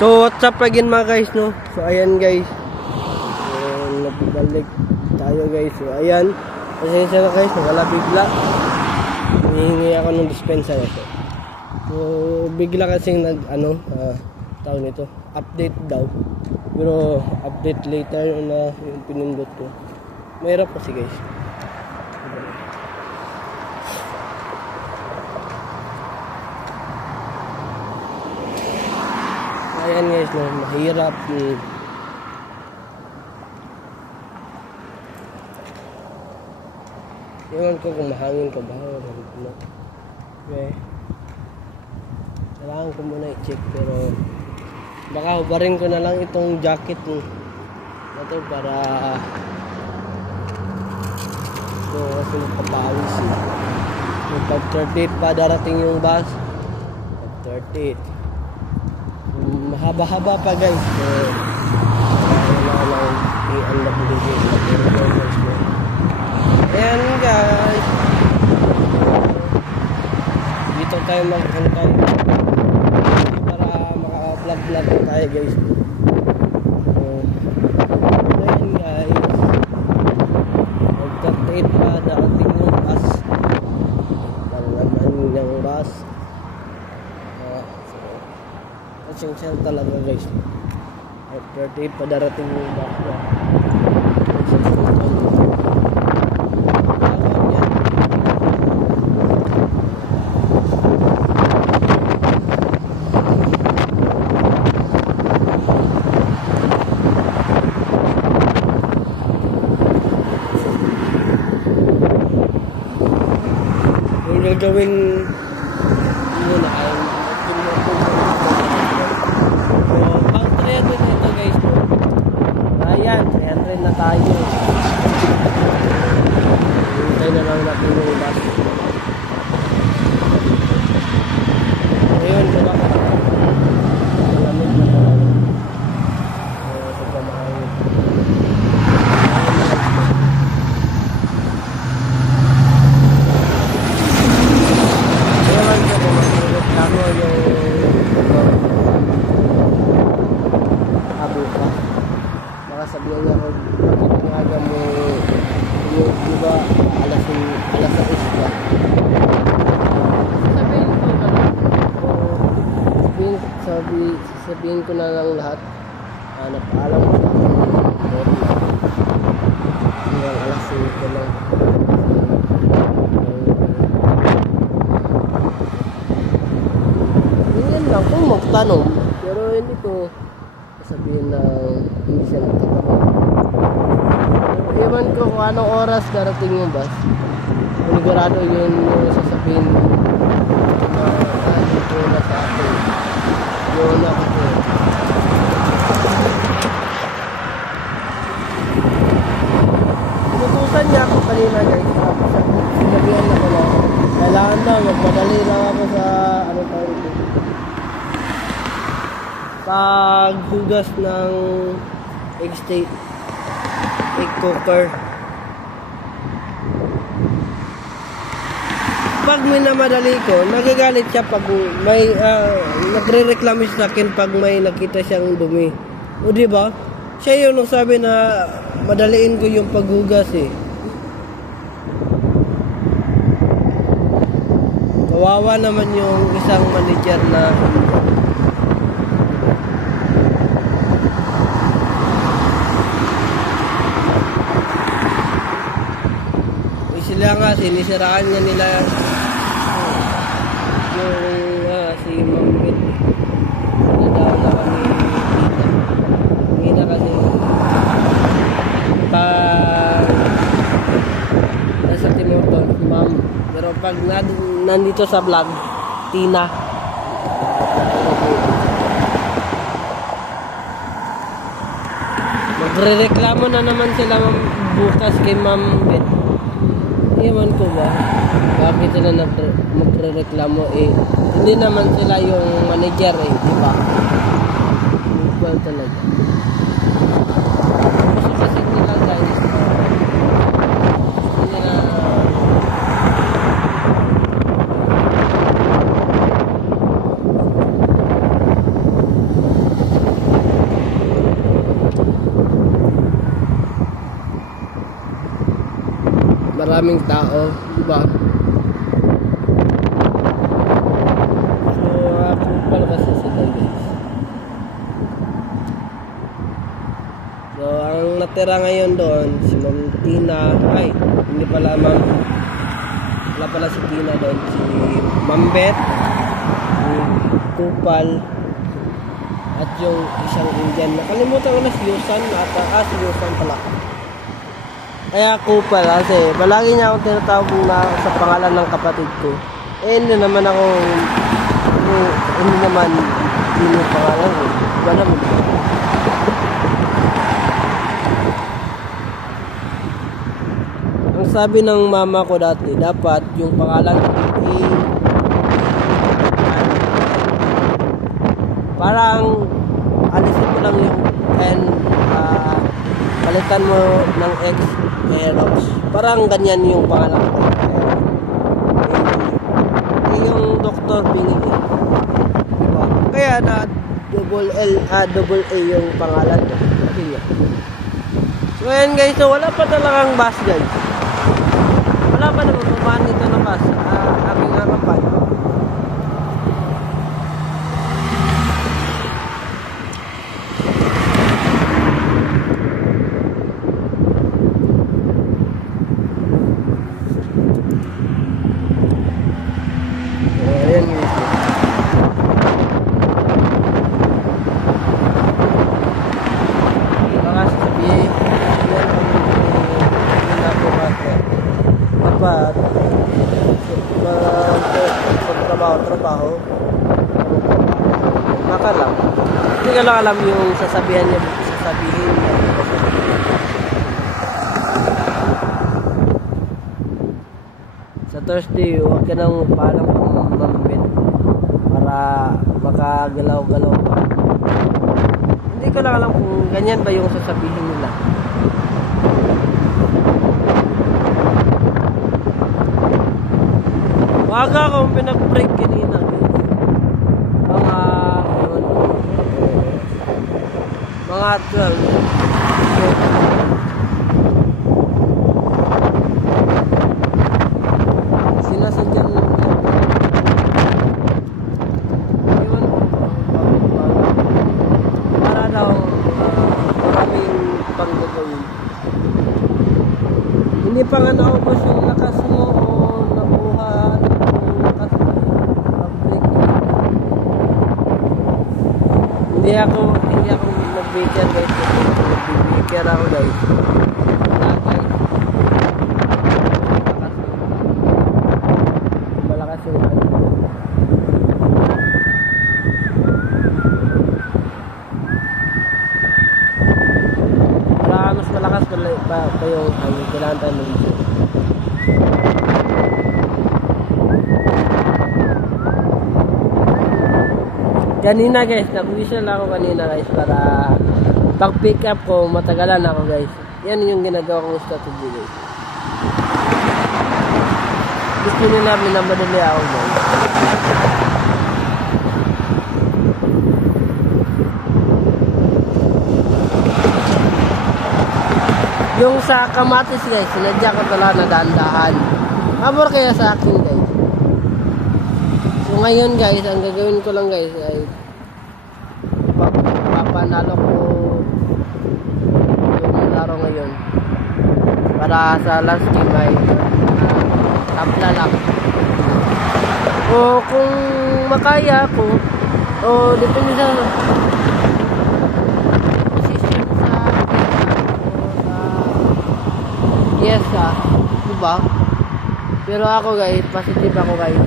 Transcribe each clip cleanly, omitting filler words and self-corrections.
So what's up again mga guys, no? So ayan guys, nagbalik tayo guys. So ayan, pasensya na guys, nawala bigla. Hihingi ako ng dispensa ito. So bigla kasing tawag nito, update daw. Pero update later na yung pinindot ko. Mahirap kasi guys. Ayan guys, no, mahirap. Iwan ko kung mahangin ka ba. Okay. Kailangan ko muna i-check pero baka hubarin ko na lang itong jacket na to para ito kasi magpapawis pag 38 pa darating yung bus. Pag 38 mahaba-haba pa guys. So wala lang i-unlock guys. Ayan guys, dito tayo mag-antay para maka-vlog tayo guys. So ayan guys, mag-38 pa darating yung bus. Naman yung bus. Essential talaga guys. 38 pa darating yung bus. Yung gagawin muna ay pang 300 ito guys. Ayan, 300 na tayo. Hintay na lang natin yung bus. Ayun, diba? Malamig na talaga. Sobrang mahangin. Ewan ko kung magreklamo yung ka. Baka sabihin niya kung bakit pinaga mo yung diba alas 6 ba? Sabihin ko na lang lahat. Napaalam ko sa hanggang alas 5 lang. Ganyan lang kung magtanong. Pero hindi ko sabihin na hindi siya nagtatanong. Ewan ko kung anong oras darating yung bus. Panigurado yun yung sasabihin dito na sa akin. Yun na ako. Inutusan niya ako kanina guys. Sinabihan ako na kailangan daw magmadali lang ako sa ano tayo dito. Paghugas ng egg cooker. Pag minamadali ko, nagagalit siya pag may nagre-reklamo siya sa akin pag may nakita siyang dumi. O di ba? Siya yung nagsabi na madaliin ko yung paghugas eh. Kawawa naman yung isang manager na sila nga, sinisiraan nga nila yung si Mambit nadaw na kami hindi na kasi pag nasa Timoton ma'am, pero pag nandito sa vlog Tina magre-reklamo na naman sila bukas kay Mambit. Ewan ko ba bakit sila magre-reklamo eh, hindi naman sila yung manager eh, di ba? Equal talaga. Kasi nila guys, hindi nila daming tao, diba? So, kupal kasi sila guys. So, ang natira ngayon doon, si Ma'am Tina, hindi pala Ma'am, wala pala si Tina doon, si Ma'am Beth, si Kupal, at yung isang Indian. Nakalimutan ko na si Yusan, si Yusan pala. Kaya Kupal kasi, palagi niya akong tinatawag na sa pangalan ng kapatid ko. Hindi naman yung pangalan ko. Iba naman. Ang sabi ng mama ko dati, dapat yung pangalan parang alisin mo lang yung N, palitan mo ng X, Xerox. Parang ganyan yung pangalan ko. Yung doktor binigay. Diba? Kaya na double A yung pangalan ko. So ayan guys, so wala pa talagang bus guys. Wala pa naman pamaan dito na bus. Aming harapan. Ayan guys. Baka sasabihin, dapat sa trabaho baka lang hindi ka lang alam yung sasabihin niya sa Thursday. Huwag ka nang paalam pang mambit para makagalaw-galaw ka. Hindi ko lang alam kung ganyan ba yung sasabihin nila. Maaga akong pinag-break kanina. Mga 12. Sinasadyan lang yan. Ewan ko. Para daw maraming pang gagawin. Hindi pa nga naubos yung lakas mo o nakuha hindi ako nag-baker guys. Nag-baker ako guys. Malakas yung ano. Mas malakas pa yung hangin. Kailangan tayo mag-isip. Kanina guys, nag-whistle ako kanina guys para pag pick up ko, matagalan ako guys. Yan yung ginagawa kong strategy guys. Gusto nila minamadali ako guys. Yung sa kamatis guys, sinadya ko talaga na dahan-dahan. Mabor kaya sa akin guys. So ngayon guys, ang gagawin ko lang guys ay papanalo ko yung laro ngayon para sa last game ay tabla lang. O kung makaya ko, o depende sa position sa piyesa, diba? Pero ako guys, positive ako guys.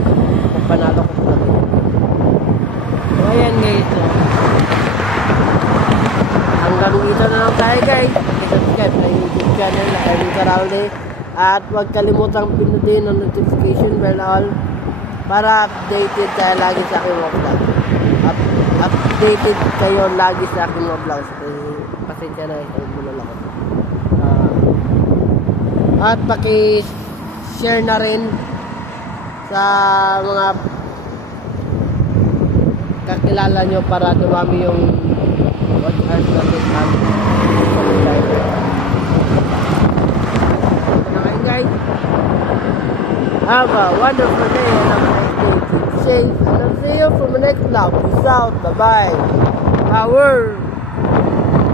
Panalo ko pa rin. So ayan guys, so hanggang dito na lang tayo guys. I-subscribe sa YouTube channel na Erwin Caralde at huwag kalimutang pinutin ang notification bell all para updated tayo lagi sa aking mga vlog. Updated kayo lagi sa aking mga vlogs. Pasensya na guys, bulol ako. At paki-share na rin sa mga kakilala nyo para dumami yung watch hours natin at subscriber. Ito na kayo guys. Have a wonderful day and have a nice day. Keep safe and I'll see you from the next vlog. Peace out. Bye-bye. Power.